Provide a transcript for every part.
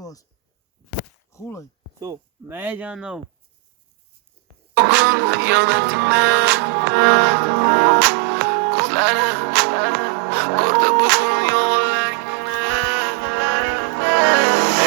was. Xulay. So, Mejanov.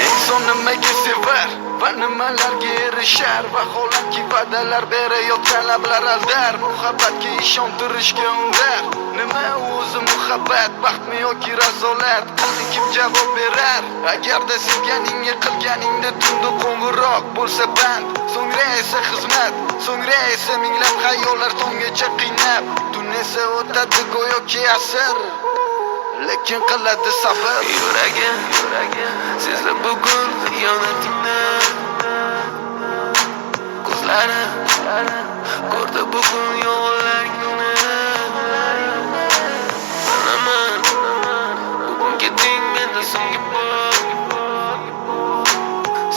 Inson nimaga sevar va nimalarga erishar, vaholanki va'dalar berayotgan lablar aldar, muhabbatga ishontirishga undar. Nima o'zi muhabbat, baxtmi yoki razolat? Qani kim javob berar? Agarda sevganingga qilganingda tunda qo'ng'iroq bo'lsa band, so'ngra esa xizmat, so'ngra esa minglab xayollar tonggacha qiynab, tun esa o'tadi go'yoki asr, lekin qiladi sabr. Yuragim sezdi bugun xiyonatingni, ko'zlari ko'rdi bugun yollaringni. Bilaman bugun ketding mendan so'nggi bor,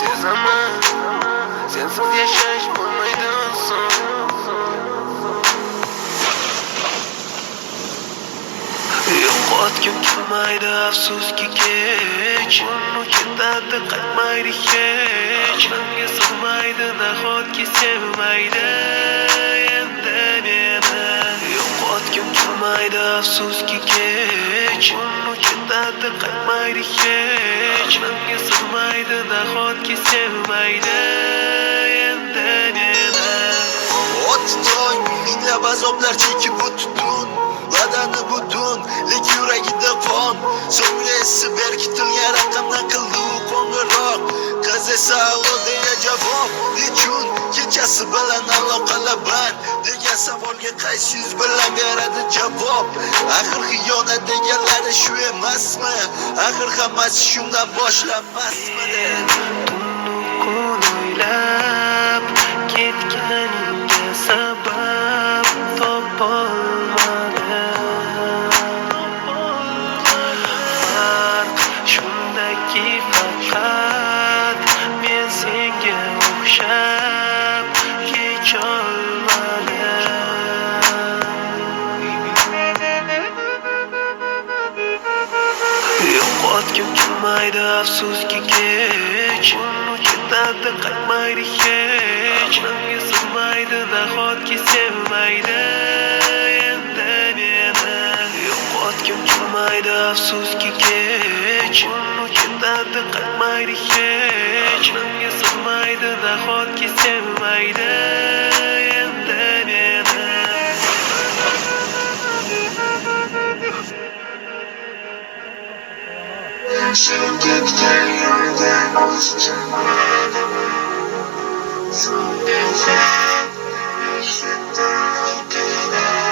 sezaman sensiz yashash bo'lmaydi oson. Yo'qotgim kelmaydi afsuski kech, uni ketadi qaytmaydi hech, menga sig'maydi nahotki sevmaydi endi meni. Yo'qotgim kelmaydi afsuski kech, uni ketadi qaytmaydi hech, menga sig'maydi nahotki sevmaydi endi meni. O'tdoy minglab azoblar chekib o'tdun, badani butun, lek yuragida qon. So'ngra esi berkitilgan raqamdan qildi u qo'ng'iroq. Qiz esa allo deya javob, nechun kechasi bilan aloqalar band degan savolga qaysi yuz bilan beradi javob? Axir xiyonat deganlari shu emasmi? Axir hammasi shundan boshlanmasmidi? Kun o'ylab ketganingga sabab topolmadim. Farq shundaki faqat men senga o'xshab kecholmadim. Yo'qotgim kelmaydi afsuski kech, uni ketadi qaytmaydi hech, menga sig'maydi nahotki sevmaydi endi meni. Yo'qotgim kelmaydi afsuski kech, uni ketadi qaytmaydi hech, menga sig'maydi nahotki sevmaydi endi meni. Sen gittin yoldan uzatmadım. Son defa yaşadım gittiler.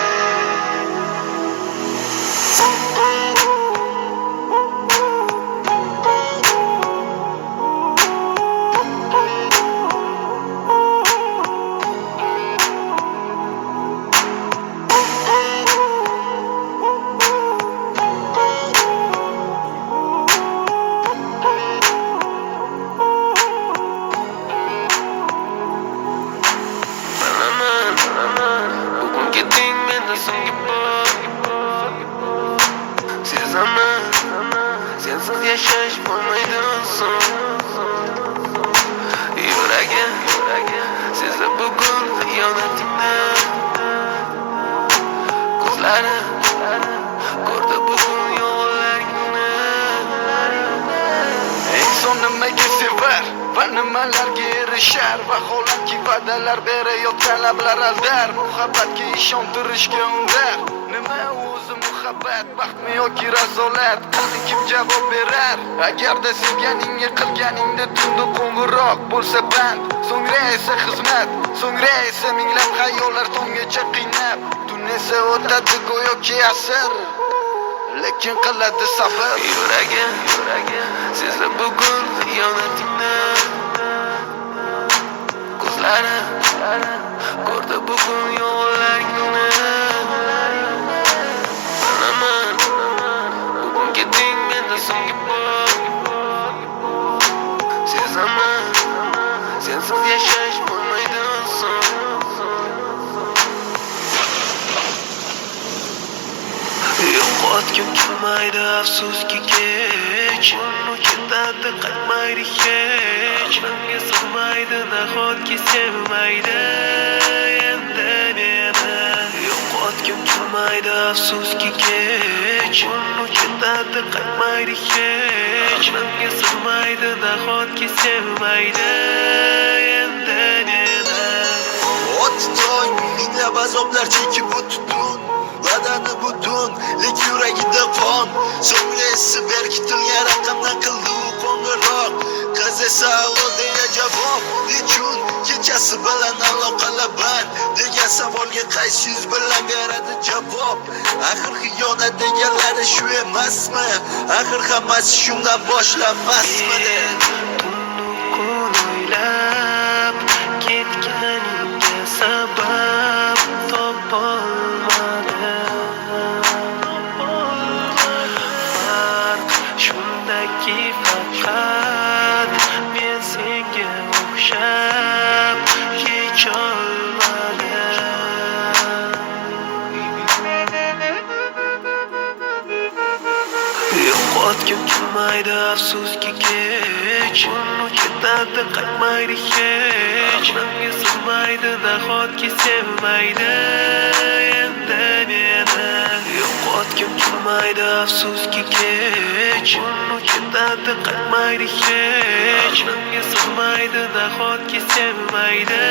Bilaman bugun ketding mendan so'nggi bor, sezaman sensiz yashash bo'lmaydi oson. Yuragim sezdi bugun xiyonatingni, ko'zlari ko'rdi bugun yo'llaringni. Inson nimaga sevar va nimalarga erishar, vaholanki va'dalar berayotgan lablar aldar, muhabbatga ishontirishga undar. Nima o'zi muhabbat, baxtmi yoki razolat? Qani kim javob berar? Agarda sevganingga qilganingda tunda qo'ng'iroq bo'lsa band, so'ngra esa xizmat, so'ngra esa minglab xayollar tonggacha qiynab, tun esa o'tadi go'yoki asr, lekin qiladi sabr. Yuragim sezdi bugun xiyonatingni, ko'zlari ko'rdi bugun yo'llaringni. Bilaman bugun ketding mendan so'nggi bor, sezaman sensiz yashash bo'lmaydi oson. Yo'qotgim kelmaydi afsuski kech, uni ketadi ketadi qaytmaydi hech menga sig'maydi nahotki sevmaydi endi meni yo'qotgim kelmaydi afsuski kech uni ketadi qaytmaydi hech menga sig'maydi nahotki sevmaydi endi meni O'tdoy minglab azoblar chekib o'tdun badani butun lek yuragida qon so'ngra esi berkitilgan raqamdan qildi u qo'ng'iroq qiz esa o deya javob nechun kechasi bilan aloqalar band degan savolga qaysi yuz bilan beradi javob axir xiyonat deganlari shu emasmi axir hammasi shundan boshlanmasmidi tunnu kun o'ylab ketganingga sabab farq shundaki faqat men senga o'xshab kecholmadim yo'qotgim kelmaydi afsuski kech uni ketadi qaytmaydi hech menga sig'maydi nahotki sevmaydi endi meni yo'qotgim kelmaydi afsuski kech uni ketadi qaytmaydi hech menga sig'maydi nahotki sevmaydi